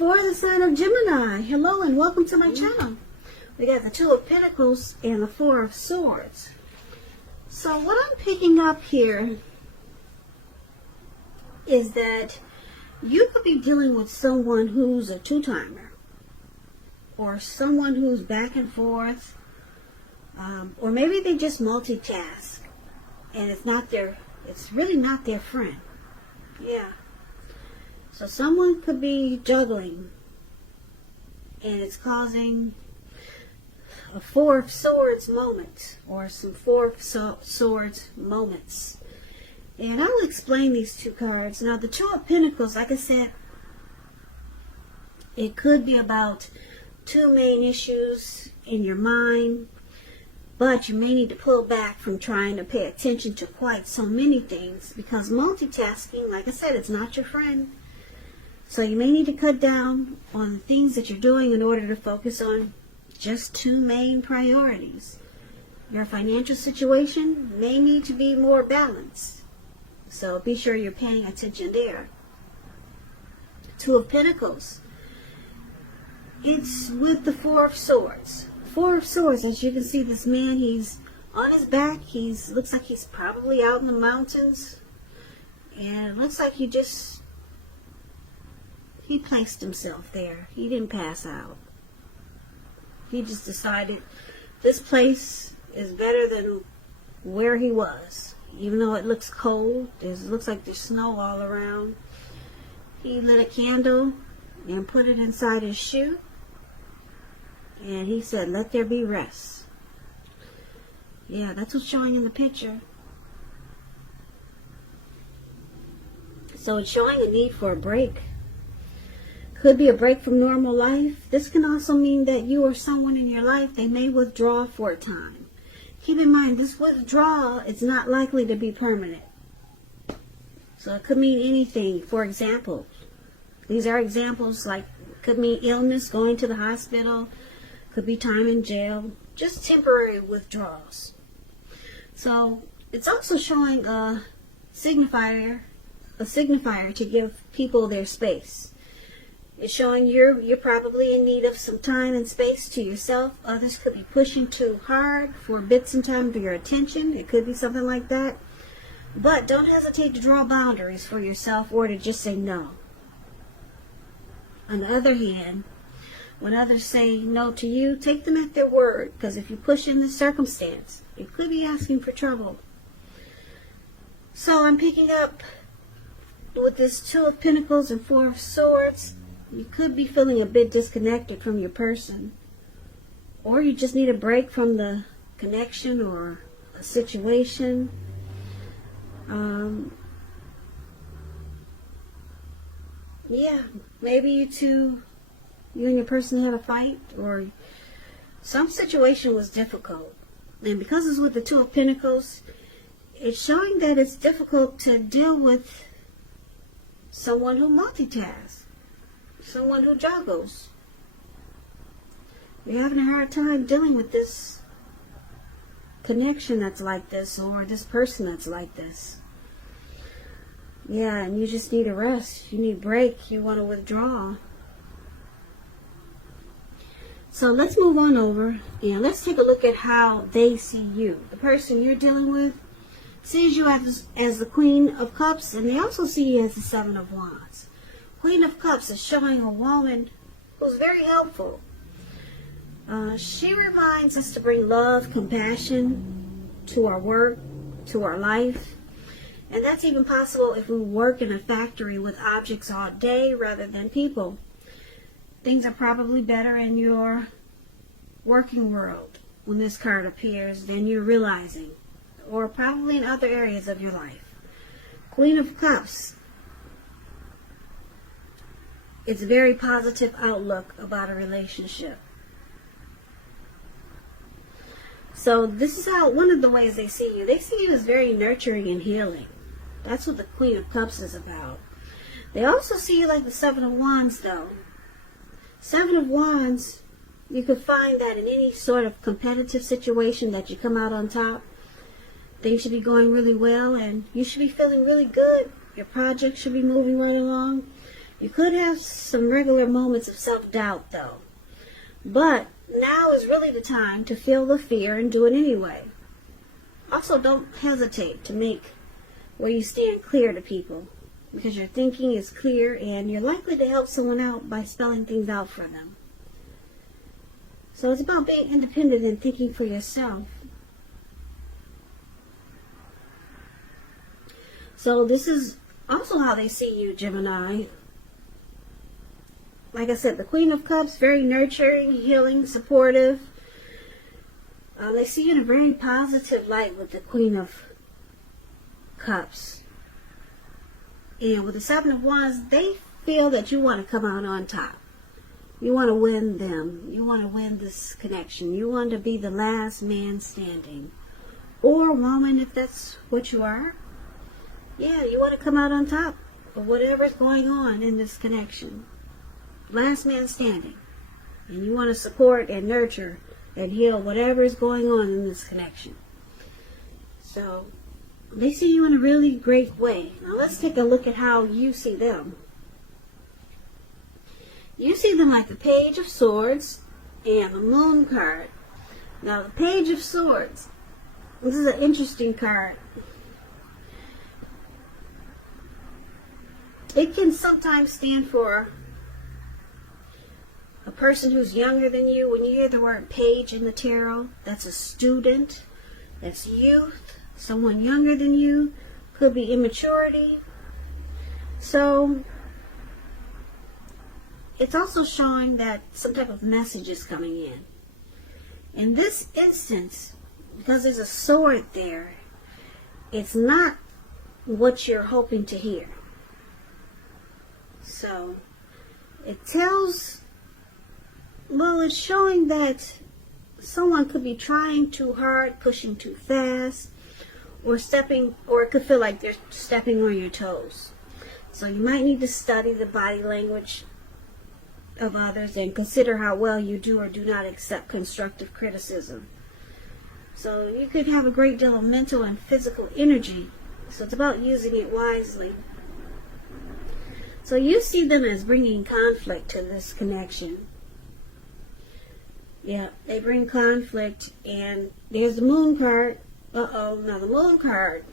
for the sign of Gemini. Hello and welcome to my channel. We got the Two of Pentacles and the Four of Swords. So what I'm picking up here is that you could be dealing with someone who's a two-timer, or someone who's back and forth, or maybe they just multitask and it's really not their friend. Yeah. So someone could be juggling and it's causing a Four of Swords moment or some Four of Swords moments. And I will explain these two cards. Now the Two of Pentacles, like I said, it could be about two main issues in your mind, but you may need to pull back from trying to pay attention to quite so many things, because multitasking, like I said, it's not your friend. So you may need to cut down on the things that you're doing in order to focus on just two main priorities. Your financial situation may need to be more balanced, so be sure you're paying attention there. Two of Pentacles, it's with the Four of Swords. Four of Swords, as you can see, this man, he's on his back. Looks like he's probably out in the mountains, and it looks like he placed himself there. He didn't pass out. He just decided this place is better than where he was. Even though it looks cold, it looks like there's snow all around. He lit a candle and put it inside his shoe. And he said, let there be rest. Yeah, that's what's showing in the picture. So it's showing a need for a break. Could be a break from normal life. This can also mean that you or someone in your life, they may withdraw for a time. Keep in mind, this withdrawal is not likely to be permanent. So it could mean anything. For example, these are examples, like could mean illness, going to the hospital, could be time in jail, just temporary withdrawals. So it's also showing a signifier to give people their space. It's showing you're probably in need of some time and space to yourself. Others could be pushing too hard for bits and time of your attention. It could be something like that. But don't hesitate to draw boundaries for yourself or to just say no. On the other hand, when others say no to you, take them at their word, because if you push in this circumstance, you could be asking for trouble. So I'm picking up with this Two of Pentacles and Four of Swords. You could be feeling a bit disconnected from your person, or you just need a break from the connection or a situation. Yeah, maybe you and your person had a fight, or some situation was difficult. And because it's with the Two of Pentacles, it's showing that it's difficult to deal with someone who multitasks, someone who juggles. You're having a hard time dealing with this connection that's like this, or this person that's like this. Yeah, and you just need a rest. You need a break. You want to withdraw. So let's move on over and let's take a look at how they see you. The person you're dealing with sees you as the Queen of Cups, and they also see you as the Seven of Wands. Queen of Cups is showing a woman who's very helpful. She reminds us to bring love, compassion to our work, to our life. And that's even possible if we work in a factory with objects all day rather than people. Things are probably better in your working world when this card appears than you're realizing, or probably in other areas of your life. Queen of Cups, it's a very positive outlook about a relationship. So this is one of the ways they see you. They see you as very nurturing and healing. That's what the Queen of Cups is about. They also see you like the Seven of Wands, though. Seven of Wands, you could find that in any sort of competitive situation that you come out on top. Things should be going really well, and you should be feeling really good. Your project should be moving right along. You could have some regular moments of self-doubt, though. But now is really the time to feel the fear and do it anyway. Also, don't hesitate to make where you stand clear to people, because your thinking is clear and you're likely to help someone out by spelling things out for them. So it's about being independent and thinking for yourself. So this is also how they see you, Gemini. Like I said, the Queen of Cups, very nurturing, healing, supportive. They see you in a very positive light with the Queen of Cups. And with the Seven of Wands, they feel that you want to come out on top. You want to win them. You want to win this connection. You want to be the last man standing. Or woman, if that's what you are. Yeah, you want to come out on top of whatever's going on in this connection. Last man standing. And you want to support and nurture and heal whatever is going on in this connection. So, they see you in a really great way. Now let's take a look at how you see them. You see them like the Page of Swords and the Moon card. Now the Page of Swords, this is an interesting card. It can sometimes stand for a person who's younger than you. When you hear the word page in the tarot, that's a student, that's youth, someone younger than you, could be immaturity. So it's also showing that some type of message is coming in. In this instance, because there's a sword there, it's not what you're hoping to hear. So it tells, well, it's showing that someone could be trying too hard, pushing too fast, or it could feel like they're stepping on your toes. So you might need to study the body language of others and consider how well you do or do not accept constructive criticism. So you could have a great deal of mental and physical energy. So it's about using it wisely. So you see them as bringing conflict to this connection. Yeah, they bring conflict. And there's the Moon card. Now the Moon card,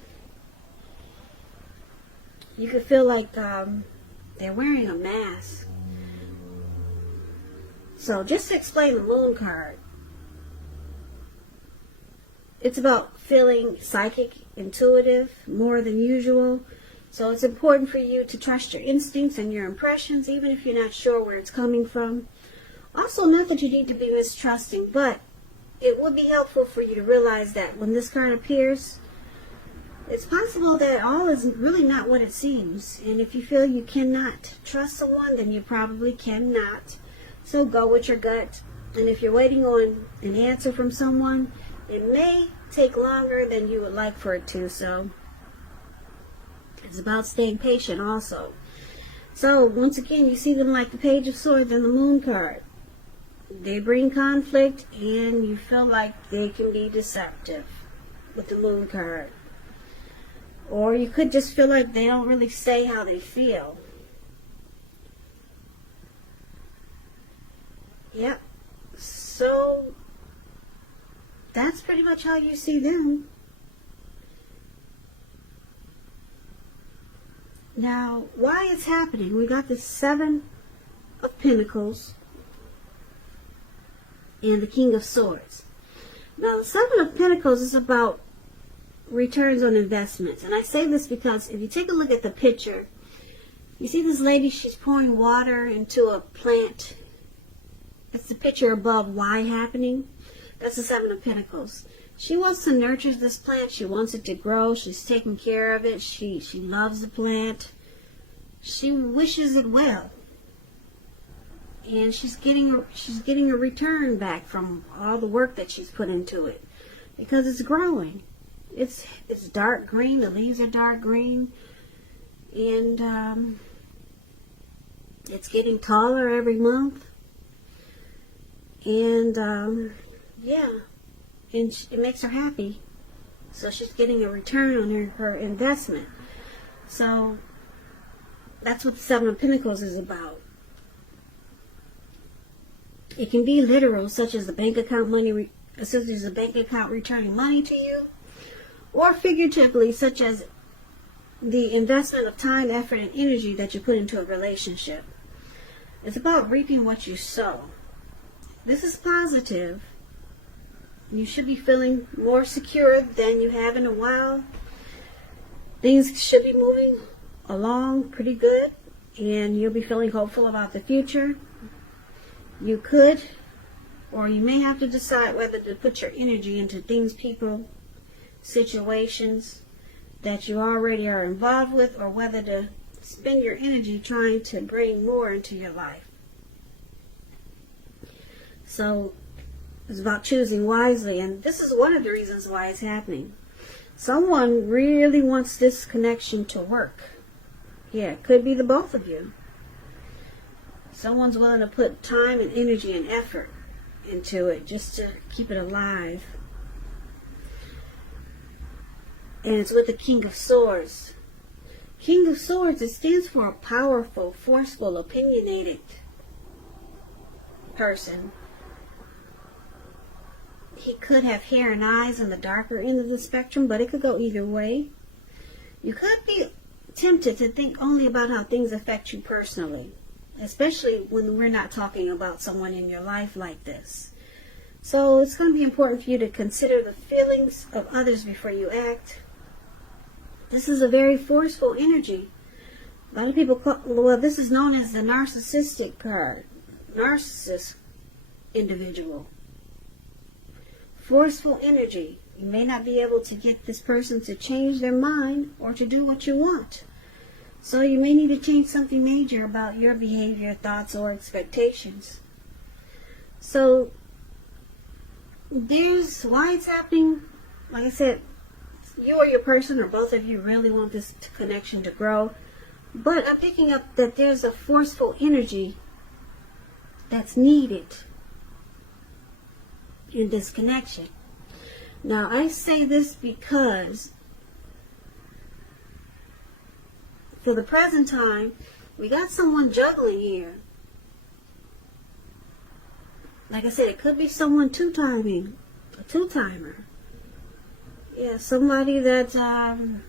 you could feel like they're wearing a mask. So just to explain the Moon card, it's about feeling psychic, intuitive, more than usual. So it's important for you to trust your instincts and your impressions, even if you're not sure where it's coming from. Also, not that you need to be mistrusting, but it would be helpful for you to realize that when this card appears, it's possible that all is really not what it seems. And if you feel you cannot trust someone, then you probably cannot. So go with your gut. And if you're waiting on an answer from someone, it may take longer than you would like for it to. So it's about staying patient also. So once again, you see them like the Page of Swords and the Moon card. They bring conflict, and you feel like they can be deceptive with the Moon card. Or you could just feel like they don't really say how they feel. Yep. So that's pretty much how you see them. Now, why it's happening? We got the Seven of Pentacles and the King of Swords. Now, the Seven of Pentacles is about returns on investments. And I say this because if you take a look at the picture, you see this lady, she's pouring water into a plant. That's the picture above, why happening. That's the Seven of Pentacles. She wants to nurture this plant. She wants it to grow. She's taking care of it. She loves the plant. She wishes it well. And she's getting a return back from all the work that she's put into it, because it's growing. It's dark green. The leaves are dark green, and it's getting taller every month. And yeah, and it makes her happy. So she's getting a return on her investment. So That's what the Seven of Pentacles is about. It can be literal, such as the bank account such as a bank account returning money to you, or figuratively, such as the investment of time, effort, and energy that you put into a relationship. It's about reaping what you sow. This is positive. You should be feeling more secure than you have in a while. Things should be moving along pretty good, and you'll be feeling hopeful about the future. You could, or you may have to decide whether to put your energy into things, people, situations that you already are involved with, or whether to spend your energy trying to bring more into your life. So it's about choosing wisely, and this is one of the reasons why it's happening. Someone really wants this connection to work. Yeah, it could be the both of you. Someone's willing to put time and energy and effort into it just to keep it alive. And it's with the King of Swords. King of Swords, it stands for a powerful, forceful, opinionated person. He could have hair and eyes on the darker end of the spectrum, but it could go either way. You could be tempted to think only about how things affect you personally, especially when we're not talking about someone in your life like this. So it's going to be important for you to consider the feelings of others before you act. This is a very forceful energy. A lot of people this is known as the narcissistic card. Narcissist individual. Forceful energy. You may not be able to get this person to change their mind or to do what you want. So you may need to change something major about your behavior, thoughts, or expectations. So there's why it's happening. Like I said, you or your person or both of you really want this connection to grow. But I'm picking up that there's a forceful energy that's needed in this connection. Now, I say this because for the present time, we got someone juggling here. Like I said, it could be someone two-timing, a two-timer. Yeah, somebody that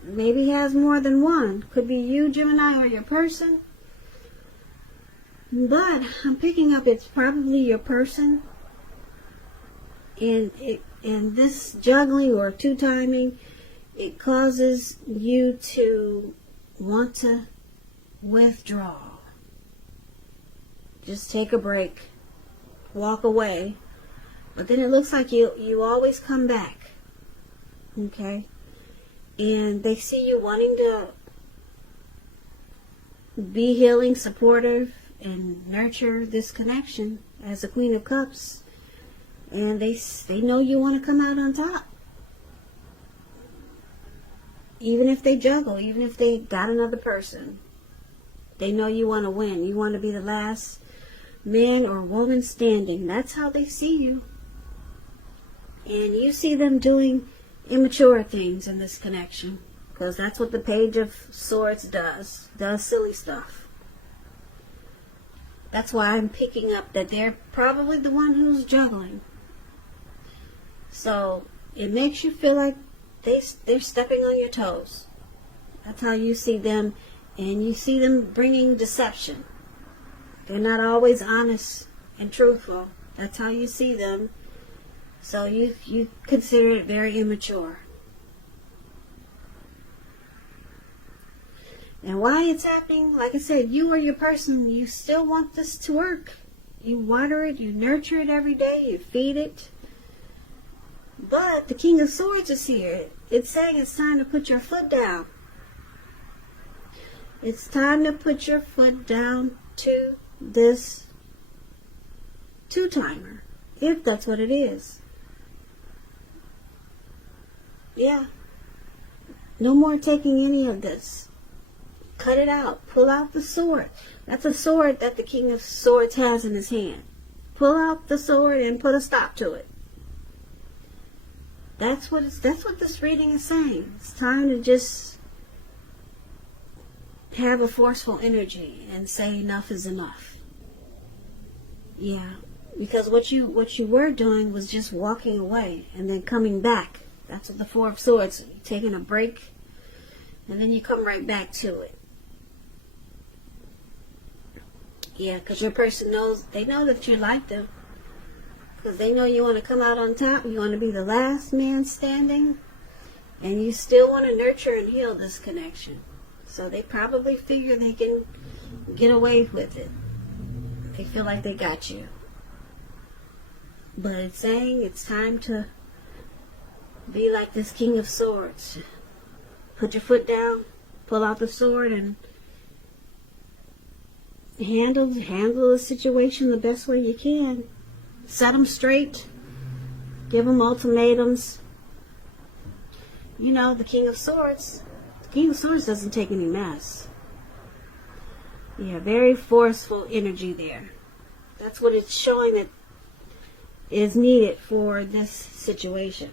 maybe has more than one. Could be you, Gemini, or your person. But I'm picking up it's probably your person. And this juggling or two-timing, it causes you to want to withdraw. Just take a break. Walk away. But then it looks like you always come back. Okay? And they see you wanting to be healing, supportive, and nurture this connection as the Queen of Cups. And they know you want to come out on top. Even if they juggle, even if they got another person. They know you want to win. You want to be the last man or woman standing. That's how they see you. And you see them doing immature things in this connection. Because that's what the Page of Swords does. Does silly stuff. That's why I'm picking up that they're probably the one who's juggling. So it makes you feel like they're stepping on your toes. That's how you see them. And you see them bringing deception. They're not always honest and truthful. That's how you see them. So you consider it very immature. And why it's happening, like I said, you or your person, you still want this to work. You water it, you nurture it every day, you feed it. But the King of Swords is here. It's saying it's time to put your foot down. It's time to put your foot down to this two-timer, if that's what it is. Yeah. No more taking any of this. Cut it out. Pull out the sword. That's a sword that the King of Swords has in his hand. Pull out the sword and put a stop to it. That's what this reading is saying. It's time to just have a forceful energy and say enough is enough. Yeah, because what you were doing was just walking away and then coming back. That's what the Four of Swords, you're taking a break and then you come right back to it. Yeah, because your person knows, they know that you like them. Because they know you want to come out on top. You want to be the last man standing. And you still want to nurture and heal this connection. So they probably figure they can get away with it. They feel like they got you. But it's saying it's time to be like this King of Swords. Put your foot down, pull out the sword, and handle the situation the best way you can. Set them straight. Give them ultimatums. You know, the King of Swords doesn't take any mess. Yeah, very forceful energy there. That's what it's showing that is needed for this situation.